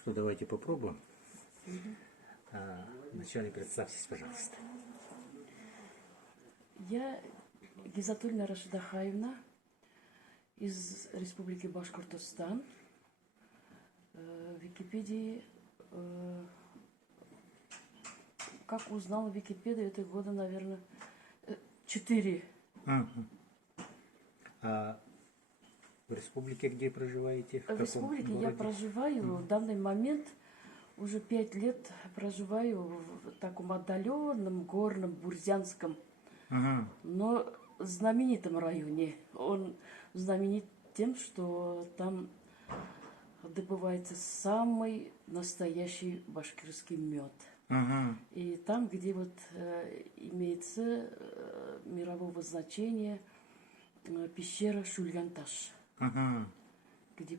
что давайте попробуем. Вначале представьтесь, пожалуйста. Я Гизатульна Рашидахаевна из Республики Башкортостан. В Википедии, как узнала Википедию, это года, наверное, 4. А в республике где проживаете? В республике я проживаю в данный момент уже 5 лет проживаю в таком отдаленном горном Бурзянском, но знаменитом районе. Он знаменит тем, что там добывается самый настоящий башкирский мед. И там, где вот имеется мирового значения пещера Шульганташ, где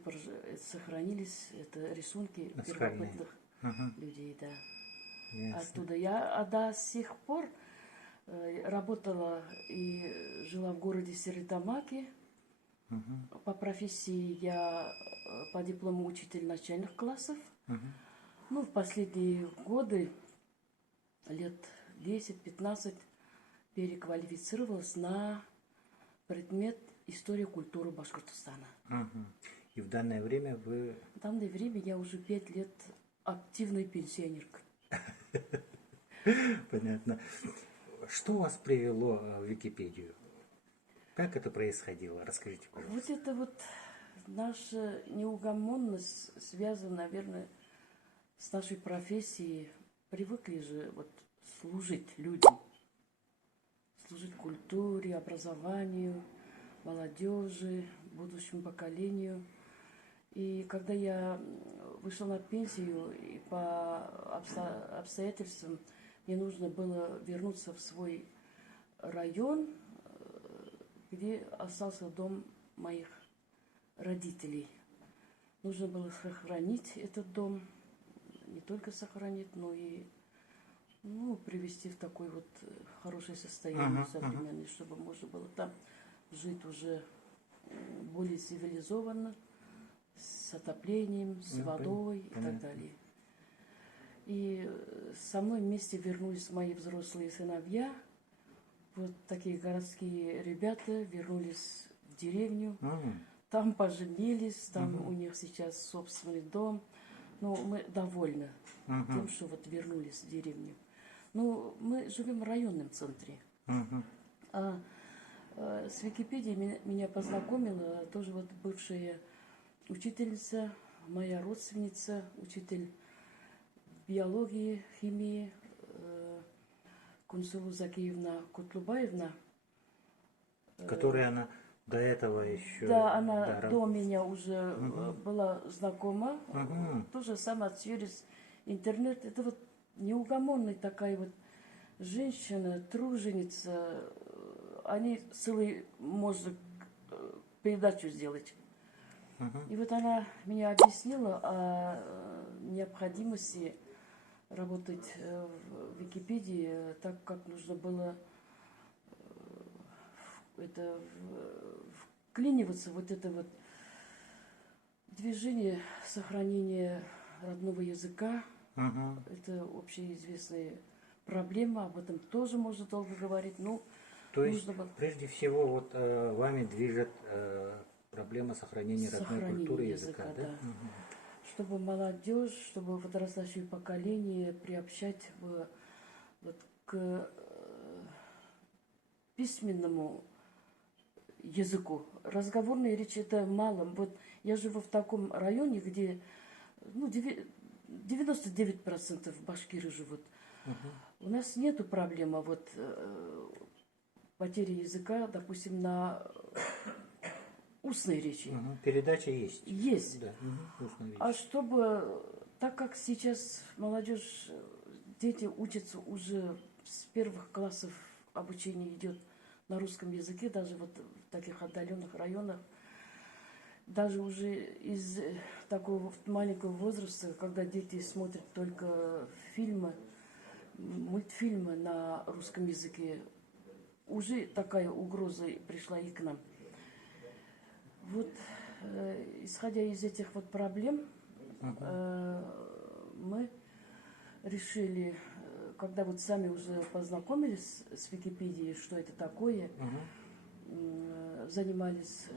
сохранились рисунки первобытных людей, да. Оттуда я до сих пор работала и жила в городе Стерлитамаке. По профессии я по диплому учитель начальных классов. Ну, в последние годы, лет 10-15, переквалифицировалась на предмет история культуры Башкортостана. И в данное время вы... В данное время я уже 5 лет активной пенсионерка. Понятно. Что вас привело в Википедию? Как это происходило? Расскажите, пожалуйста. Вот это вот наша неугомонность связана, наверное, с нашей профессией. Привыкли же вот служить людям, служить культуре, образованию, молодежи, будущему поколению. И когда я вышла на пенсию, и по обстоятельствам мне нужно было вернуться в свой район, где остался дом моих родителей. Нужно было сохранить этот дом, не только сохранить, но и привести в такое вот хорошее состояние современное, чтобы можно было там жить уже более цивилизованно, с отоплением, с водой и так далее. И со мной вместе вернулись мои взрослые сыновья. Вот такие городские ребята вернулись в деревню. Там поженились, там у них сейчас собственный дом. Но мы довольны тем, что вот вернулись в деревню. Ну, мы живем в районном центре. С Википедией меня познакомила тоже вот бывшая учительница, моя родственница, учитель биологии, химии, Кунсулу Закиевна Кутлубаевна. Которая она до этого еще... Да, она до меня уже была знакома. Тоже сама через интернет. Это вот неугомонная такая вот женщина, труженица. Они целый, можно передачу сделать. И вот она меня объяснила о необходимости работать в Википедии, так как нужно было вклиниваться вот это вот движение сохранения родного языка. Это общеизвестная проблема, об этом тоже можно долго говорить. То есть, прежде всего, вот вами движет проблема сохранения родной культуры языка, да? Чтобы молодежь, чтобы подрастающее поколение приобщать к письменному языку. Разговорная речь это мало. Вот я живу в таком районе, где 99% башкиры живут. У нас нету проблемы потери языка, допустим, на устной речи. Передача есть. Есть. Да. А чтобы, так как сейчас молодежь, дети учатся уже с первых классов, обучение идет на русском языке, даже вот в таких отдаленных районах, даже уже из такого маленького возраста, когда дети смотрят только фильмы, мультфильмы на русском языке, уже такая угроза пришла и к нам. Вот, исходя из этих вот проблем, мы решили, когда вот сами уже познакомились с Википедией, что это такое, занимаемся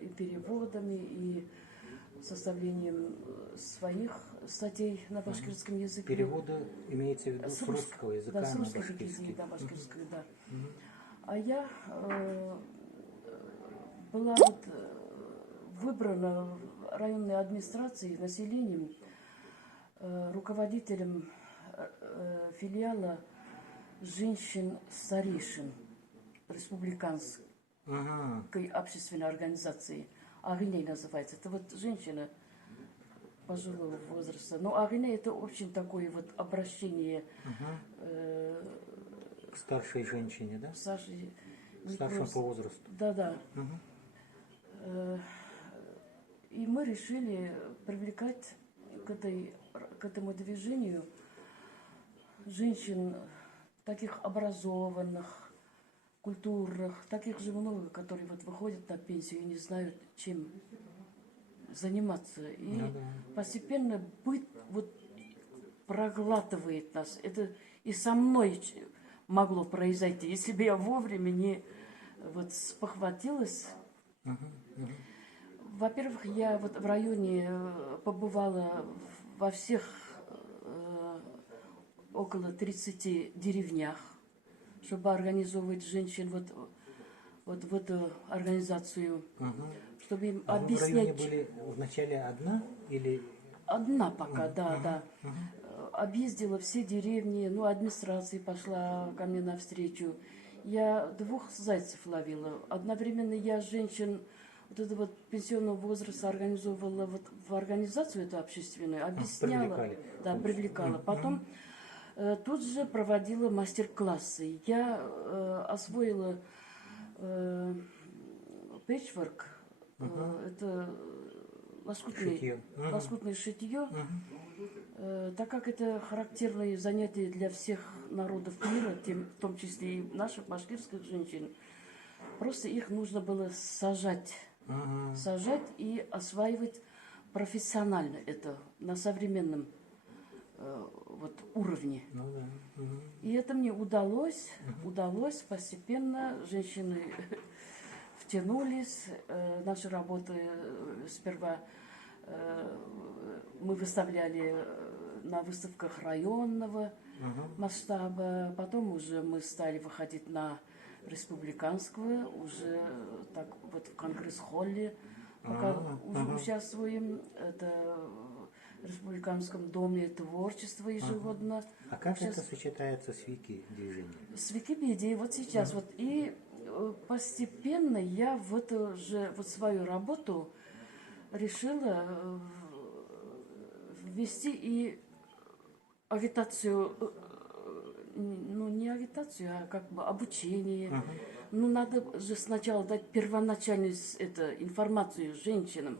и переводами, и составлением своих статей на башкирском языке. Переводы имеется в виду с русского языка да, с на русской башкирский. Википедии, да, башкирской, да. А я была вот выбрана районной администрацией, населением, руководителем филиала женщин-старейшин республиканской общественной организации. Агиней называется. Это вот женщина пожилого возраста. Но Агиней это очень такое вот обращение К старшей женщине, да? Старшим по возрасту. Да. И мы решили привлекать к этому движению женщин таких образованных, культурных, таких же много, которые вот выходят на пенсию и не знают, чем заниматься. И постепенно быт вот проглатывает нас. Это и со мной могло произойти, если бы я вовремя не вот спохватилась. Во-первых, я вот в районе побывала во всех около 30 деревнях, чтобы организовывать женщин вот в эту организацию, чтобы им объяснять. Вы в районе были вначале одна или? Одна пока, да. Объездила все деревни, администрация пошла ко мне навстречу. Я 2 зайцев ловила. Одновременно я женщин вот это вот пенсионного возраста организовывала вот в организацию эту общественную, объясняла, привлекала. Потом тут же проводила мастер-классы. Я освоила пэтчворк, это лоскутное шитье, так как это характерные занятия для всех народов мира, в том числе и наших башкирских женщин. Просто их нужно было сажать и осваивать профессионально это на современном уровне. И это мне удалось постепенно. Женщины втянулись. Наши работы сперва мы выставляли на выставках районного масштаба, потом уже мы стали выходить на республиканскую, уже так вот в Конгресс-холле пока участвуем. Это в Республиканском доме творчества ежегодно. А как это сочетается с Вики-движением? С Википедией вот сейчас. И постепенно я в эту же свою работу решила ввести и агитацию, не агитацию, а как бы обучение. Надо же сначала дать первоначальную информацию женщинам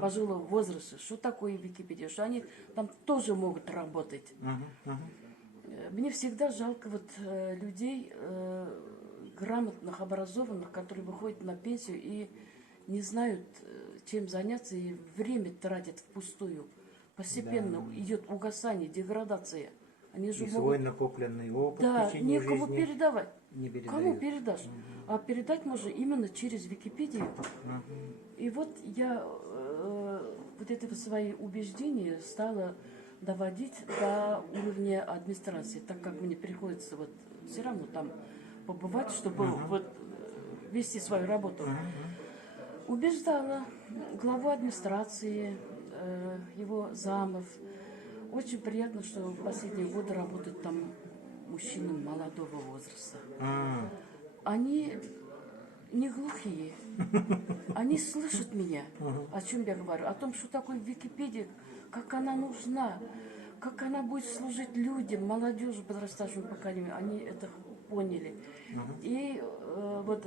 пожилого возраста, что такое Википедия, что они там тоже могут работать. Мне всегда жалко людей грамотных, образованных, которые выходят на пенсию и не знают, чем заняться, и время тратят впустую. Постепенно идет угасание, деградация. Они же свой накопленный опыт в течение некому жизни передавать. Не передают. Кому передашь? А передать можно именно через Википедию. И вот я это свои убеждения стала доводить до уровня администрации, так как мне приходится все равно там побывать, чтобы вести свою работу. Убеждала главу администрации, его замов. Очень приятно, что в последние годы работают там мужчины молодого возраста. Они не глухие. Они слышат меня. О чем я говорю? О том, что такое Википедия, как она нужна, как она будет служить людям, молодежи, подрастающему поколению. Они это поняли. И в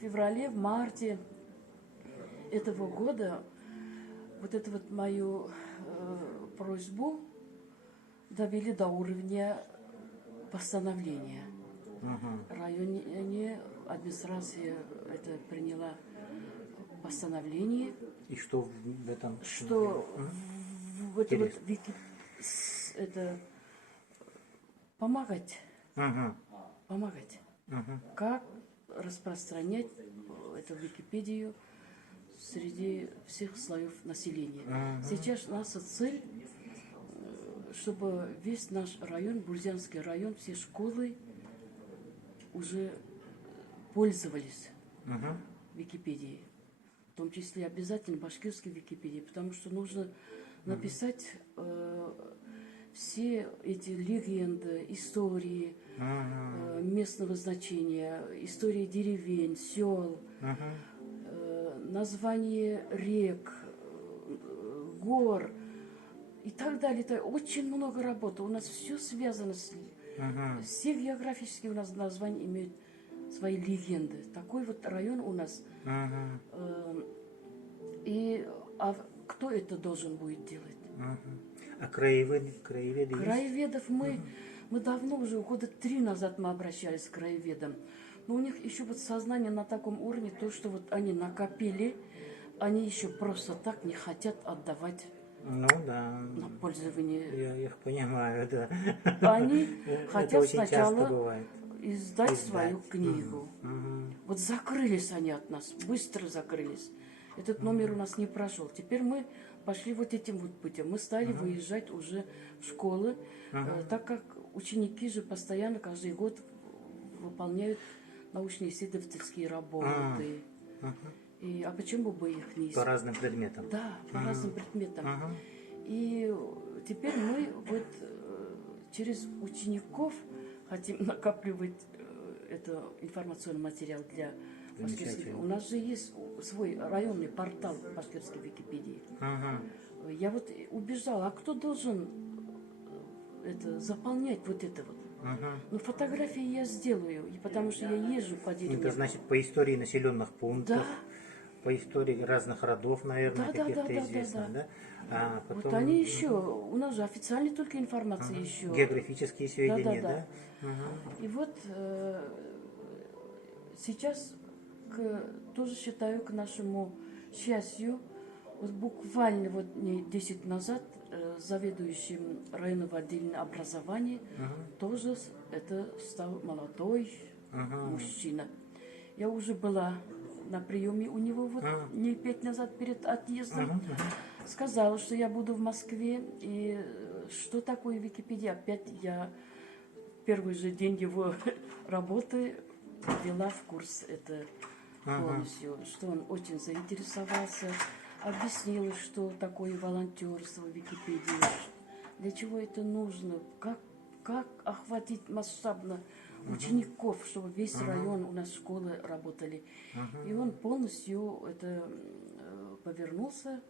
феврале, в марте этого года эту мою просьбу довели до уровня постановления. Районная администрация это приняла постановление, И что в этом? что вот Интересно. это помогать, Мгм. помогать, Мгм. как распространять эту Википедию среди всех слоев населения. Мгм. Сейчас наша цель, чтобы весь наш район, Бурзянский район, все школы уже пользовались Мгм. Википедией. В том числе обязательно башкирской Википедии, потому что нужно написать все эти легенды, истории местного значения, истории деревень, сел, название рек, гор и так далее. Это очень много работы. У нас все связано с... Все географические у нас названия имеют свои легенды. Такой вот район у нас. А кто это должен будет делать? А краеведы есть? Краеведов мы давно, уже года 3 назад мы обращались к краеведам. Но у них еще вот сознание на таком уровне, то, что вот они накопили, они еще просто так не хотят отдавать Ну да. на пользование. Я их понимаю, да. Они Это хотят очень часто сначала бывает. издать свою книгу. Мгм. Вот закрылись они от нас, быстро закрылись. Этот номер у нас не прошел. Теперь мы пошли вот этим вот путем. Мы стали выезжать уже в школы, так как ученики же постоянно каждый год выполняют научно-исследовательские работы. А почему бы их не По разным предметам. Да, по разным предметам. И теперь мы вот через учеников хотим накапливать это информационный материал для башкирской. Замечательно. У нас же есть свой районный портал башкирской Википедии. Я вот убеждала, а кто должен это заполнять вот это вот? Ну, фотографии я сделаю, и потому что я езжу по деревне. Это значит по истории населенных пунктов, Да. по истории разных родов, наверное, Да, каких-то известных, да? А Вот потом они еще, у нас же официальная только информация еще. географические сведения, да? И вот сейчас тоже считаю к нашему счастью, вот буквально вот не 10 назад заведующим районного отделения образования тоже это стал молодой мужчина. Я уже была на приеме у него вот не 5 назад перед отъездом. Сказала, что я буду в Москве, и что такое Википедия. Опять я первый же день его работы ввела в курс это полностью, что он очень заинтересовался, объяснил, что такое волонтерство в Википедии, для чего это нужно, как охватить масштабно учеников, чтобы весь район у нас школы работали. И он полностью это повернулся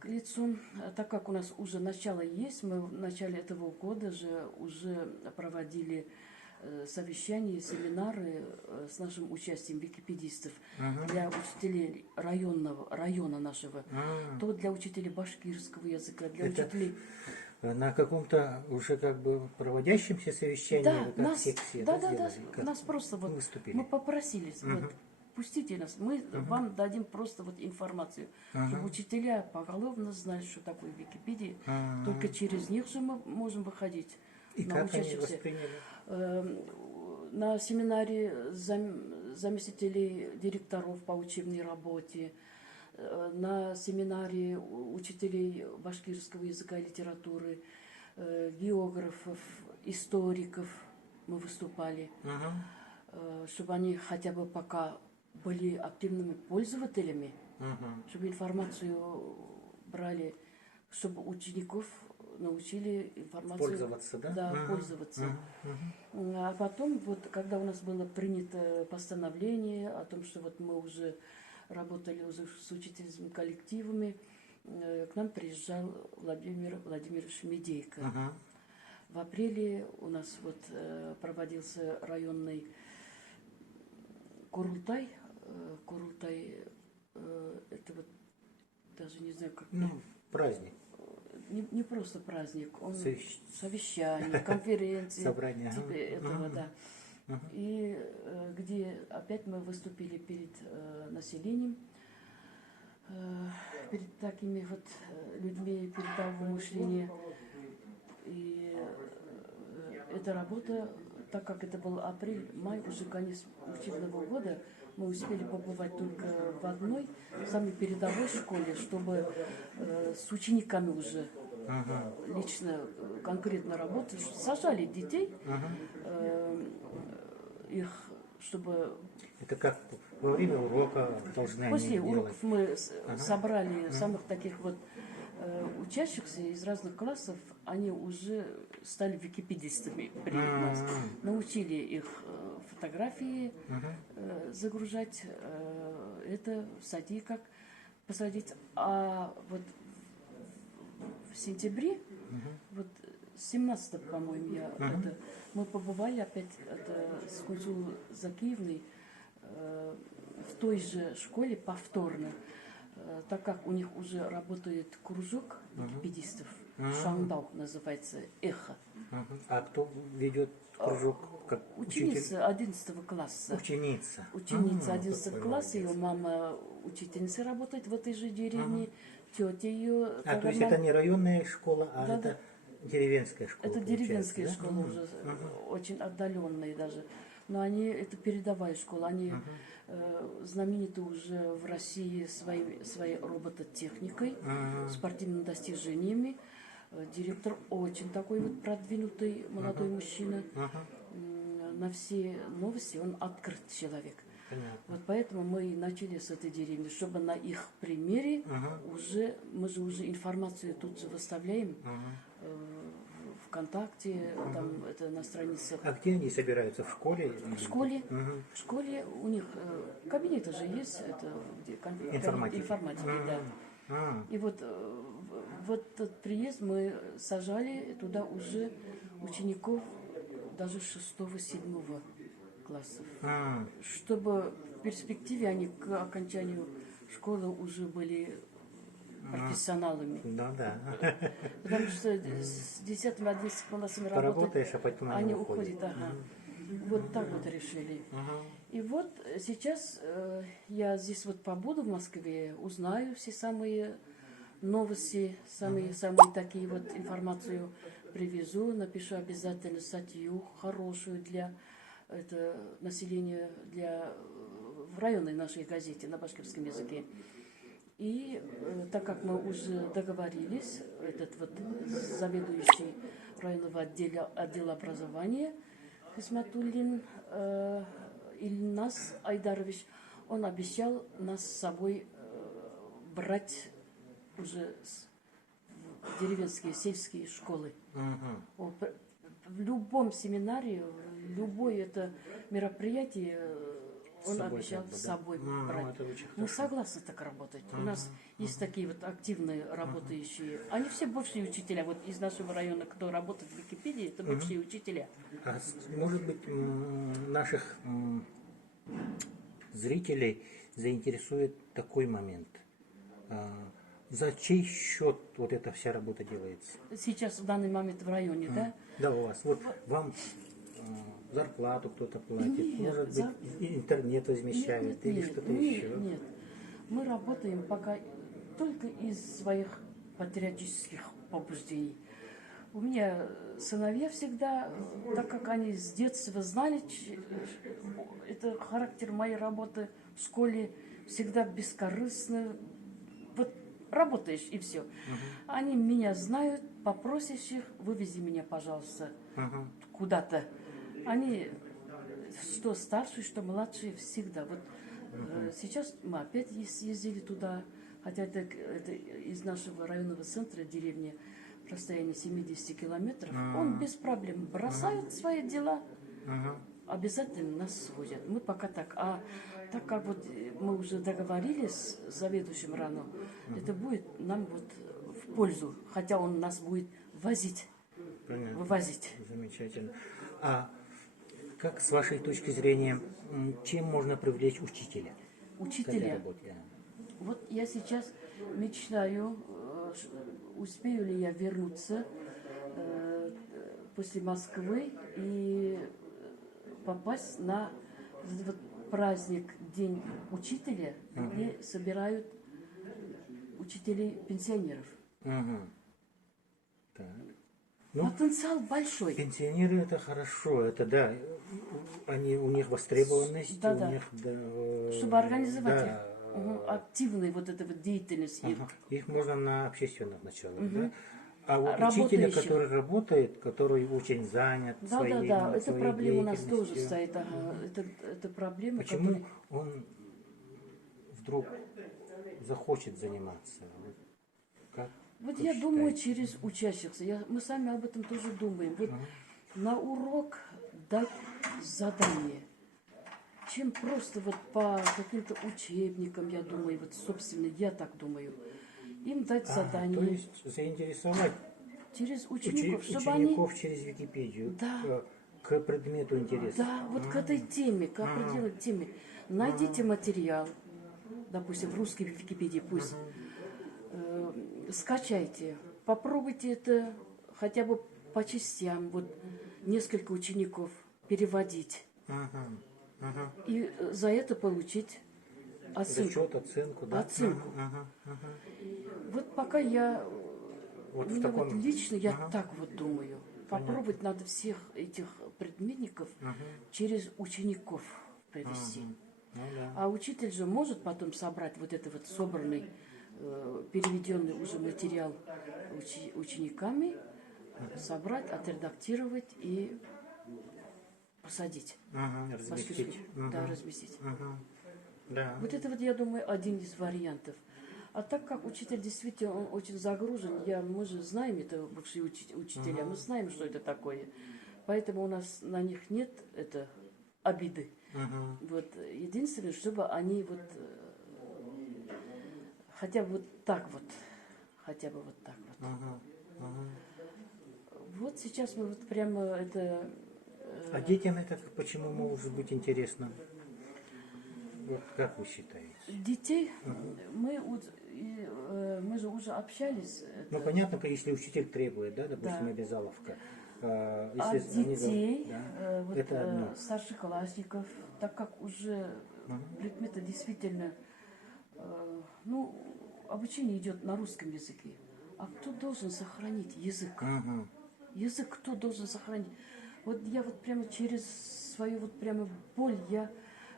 к лицу, так как у нас уже начало есть, мы в начале этого года же уже проводили совещания, семинары с нашим участием википедистов для учителей района нашего, то для учителей башкирского языка, для учителей... На каком-то уже как бы проводящемся совещании, Да, вы как нас, секции да, сделали? Как нас просто вот, выступили? мы попросились, вот, пустите нас, мы вам дадим просто вот информацию, чтобы учителя поголовно знали, что такое Википедия, только через них же мы можем выходить И на как они учащихся. восприняли? На семинаре заместителей директоров по учебной работе, на семинаре учителей башкирского языка и литературы, географов, историков мы выступали, чтобы они хотя бы пока были активными пользователями, чтобы информацию брали, чтобы учеников научили информацию Пользоваться, да? Да, пользоваться. А потом, вот, когда у нас было принято постановление о том, что вот мы уже работали уже с учительскими коллективами, к нам приезжал Владимир Владимирович Медейко. В апреле у нас вот проводился районный Курултай. Это вот даже не знаю, как... Ну, праздник. Не просто праздник, он совещание, конференции, Собрание. типа этого, да. И где опять мы выступили перед населением, перед такими вот людьми передового мышления. И эта работа, так как это был апрель-май, уже конец учебного года, мы успели побывать только в одной, самой передовой школе, чтобы с учениками уже лично, конкретно работать. Сажали детей, их, чтобы... Это как во время урока должны После они уроков делать? мы собрали самых таких вот учащихся из разных классов, они уже стали википедистами при нас. Научили их фотографии загружать, это в статьи как посадить. А вот в сентябре, вот 17, по-моему, мы побывали опять с Кунсул Закиевной в той же школе повторно, так как у них уже работает кружок википедистов, Шандау называется, «Эхо». А кто ведет кружок? Как Ученица 11 класса. Ученица. Ученица 11 класса, ее мама учительницей работает в этой же деревне, тетя ее... То есть это не районная школа, а Да, это деревенская школа? Это деревенская да? школа уже, очень отдаленные даже. Но они, это передовая школа, они знамениты уже в России своей робототехникой, спортивными достижениями. Директор очень такой вот продвинутый молодой мужчина. На все новости он открыт человек. Понятно. Вот поэтому мы и начали с этой деревни, чтобы на их примере уже, мы же уже информацию тут же выставляем ВКонтакте, там это на страницах. А где они собираются? В школе? В школе. В школе у них кабинеты же есть, это где информатики, да. И вот этот приезд мы сажали туда уже учеников даже 6-7 классов, чтобы в перспективе они к окончанию школы уже были профессионалами. Да. Потому что с 10-11 классами Поработаешь, а потом они уходят. Вот так вот решили. И вот сейчас я здесь вот побуду в Москве, узнаю все самые новости, самые такие вот информацию привезу, напишу обязательно статью хорошую для населения, в районной нашей газете на башкирском языке. И так как мы уже договорились, этот вот заведующий районного отдела образования Хисматуллин Ильнас Айдарович, он обещал нас с собой брать уже в деревенские, сельские школы. В любом семинаре, любое это мероприятие он обещал с собой брать. Мы согласны так работать. У нас есть такие вот активные работающие. Они все бывшие учителя. Вот из нашего района, кто работает в Википедии, это бывшие учителя. А может быть, наших зрителей заинтересует такой момент. За чей счет вот эта вся работа делается? Сейчас в данный момент в районе, да? Да, у вас. Вот вам зарплату кто-то платит, Нет, может быть, интернет размещает или что-то еще? Нет, мы работаем пока только из своих патриотических побуждений. У меня сыновья всегда, так как они с детства знали, это характер моей работы в школе, всегда бескорыстно. Вот работаешь и все. Они меня знают, попросишь их, вывези меня, пожалуйста, куда-то. Они, что старшие, что младшие, всегда. Вот сейчас мы опять съездили туда, хотя это из нашего районного центра деревни, расстояние 70 километров. Он без проблем бросает свои дела, обязательно нас сводят. Мы пока так. А так как вот мы уже договорились с заведующим РАНО, это будет нам вот в пользу, хотя он нас будет возить, вывозить. Замечательно. А как, с вашей точки зрения, чем можно привлечь учителя? Учителя. Вот я сейчас мечтаю, успею ли я вернуться после Москвы и попасть на вот праздник День учителя, где собирают учителей-пенсионеров. Угу. Так. Ну, Потенциал большой. пенсионеры это хорошо, это да, у них востребованность, Да, у да. них да, Чтобы организовать да, их. Активной вот этой вот деятельность их. ага. Их можно на общественных началах, да. А вот учителя, Работающих. который работает, который очень занят Да, своей, да, да. Эта своей проблема у нас тоже деятельностью, стоит. Ага. Это проблема, почему которая... он вдруг захочет заниматься? Вот как Вот вы я думаю, считаете? через учащихся. Мы сами об этом тоже думаем. Вот на урок дать задание. Чем просто вот по каким-то учебникам, я думаю, вот собственно, я так думаю. Им дать задание. То есть заинтересовать Через учеников, чтобы учеников через Википедию Да. к предмету интереса. Да, вот к этой теме, к определенной теме. Найдите материал, допустим, в русской Википедии пусть. Скачайте, попробуйте это хотя бы по частям, вот несколько учеников переводить. И за это получить оценку. Зачет, оценку, да? Оценку. Вот пока я, Вот у в меня таком... вот лично я так вот думаю. Попробовать надо всех этих предметников через учеников провести. Ну, да. А учитель же может потом собрать вот это вот собранный, переведенный уже материал учениками, собрать, отредактировать и посадить. Разместить. Да, разместить. Да. Вот это вот, я думаю, один из вариантов. А так как учитель действительно он очень загружен, мы же знаем, это бывшие учителя, мы знаем, что это такое. Поэтому у нас на них нет обиды. Вот, единственное, чтобы они вот хотя бы вот так вот, хотя бы вот так вот. Вот сейчас мы вот прямо это... А детям это почему может быть интересно? Вот как вы считаете? Детей мы же уже общались. Ну, понятно, если учитель требует, да, допустим, Да. обязаловка. А Если они детей, да, вот, это одно. старшеклассников, так как уже предметы действительно, обучение идет на русском языке. А кто должен сохранить язык? Язык кто должен сохранить? Вот я вот прямо через свою вот прямо боль, я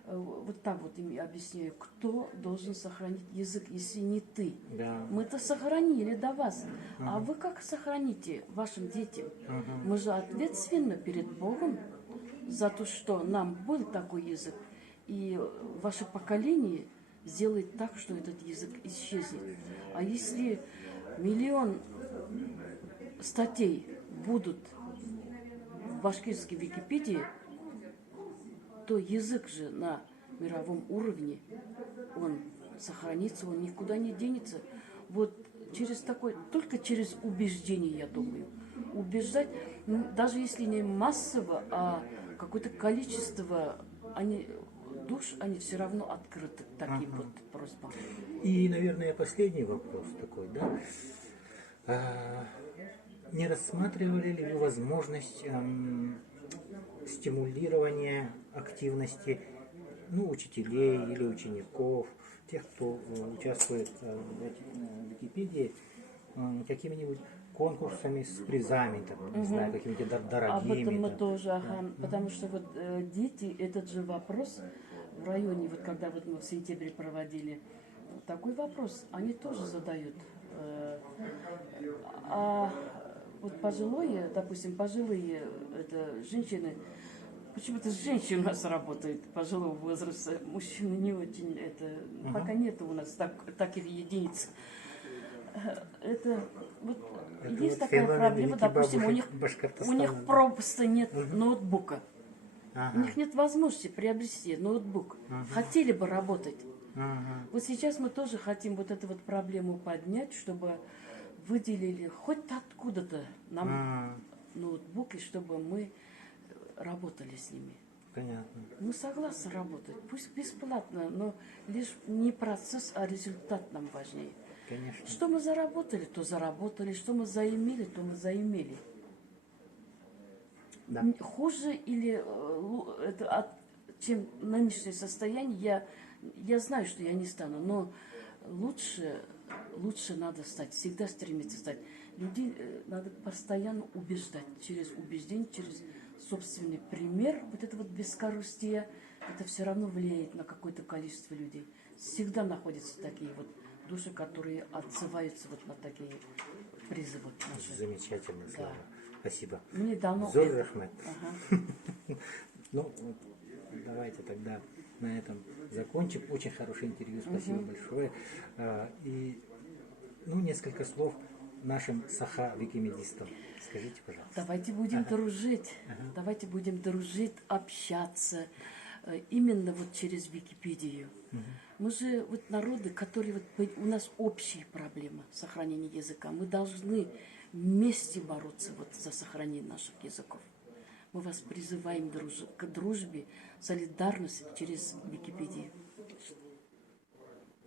вот так вот им объясняю, кто должен сохранить язык, если не ты. Да. Мы-то сохранили до вас. А вы как сохраните вашим детям? Мы же ответственны перед Богом за то, что нам был такой язык. И ваше поколение сделает так, что этот язык исчезнет. А если 1 миллион статей будут в башкирской Википедии, то язык же на мировом уровне, он сохранится, он никуда не денется. Вот только через убеждение, я думаю. Убеждать, даже если не массово, а какое-то количество душ, они все равно открыты к таким вот просьбам. И, наверное, последний вопрос такой, да? Не рассматривали ли вы возможность стимулирования активности учителей или учеников, тех, кто участвует в Википедии, какими-нибудь конкурсами с призами, там, не знаю, какими-то дорогими. Об этом мы там. тоже, потому что вот дети, этот же вопрос в районе, вот когда вот мы в сентябре проводили, такой вопрос они тоже задают. А вот допустим, пожилые женщины, почему-то женщины у нас работают пожилого возраста, мужчины не очень, пока нет у нас таких единиц. Это есть такая проблема, допустим, у них просто нет ноутбука. У них нет возможности приобрести ноутбук. Хотели бы работать. Вот сейчас мы тоже хотим вот эту вот проблему поднять, чтобы выделили хоть откуда-то нам ноутбуки, чтобы мы работали с ними. Понятно. Мы согласны работать, пусть бесплатно, но лишь не процесс, а результат нам важнее. Конечно. Что мы заработали, то заработали, что мы заимели, то мы заимели. Да. Хуже или чем нынешнее состояние, я знаю, что я не стану, но лучше лучше надо стать, всегда стремиться стать. Людей надо постоянно убеждать, через убеждение, через собственный пример. Вот это вот бескорыстие, это все равно влияет на какое-то количество людей. Всегда находятся такие вот души, которые отзываются вот на такие призывы наши. Замечательное слово. Да. Спасибо. Мне дано Зор это. Рахмет. Ага. Ну, вот, давайте тогда на этом закончим. Очень хорошее интервью, спасибо большое. И, ну, несколько слов нашим саха-викимедистам. Скажите, пожалуйста. Давайте будем дружить, давайте будем дружить, общаться, именно вот через Википедию. Мы же вот народы, которые вот, у нас общие проблемы сохранения языка. Мы должны вместе бороться вот за сохранение наших языков. Мы вас призываем к дружбе, солидарности через Википедию.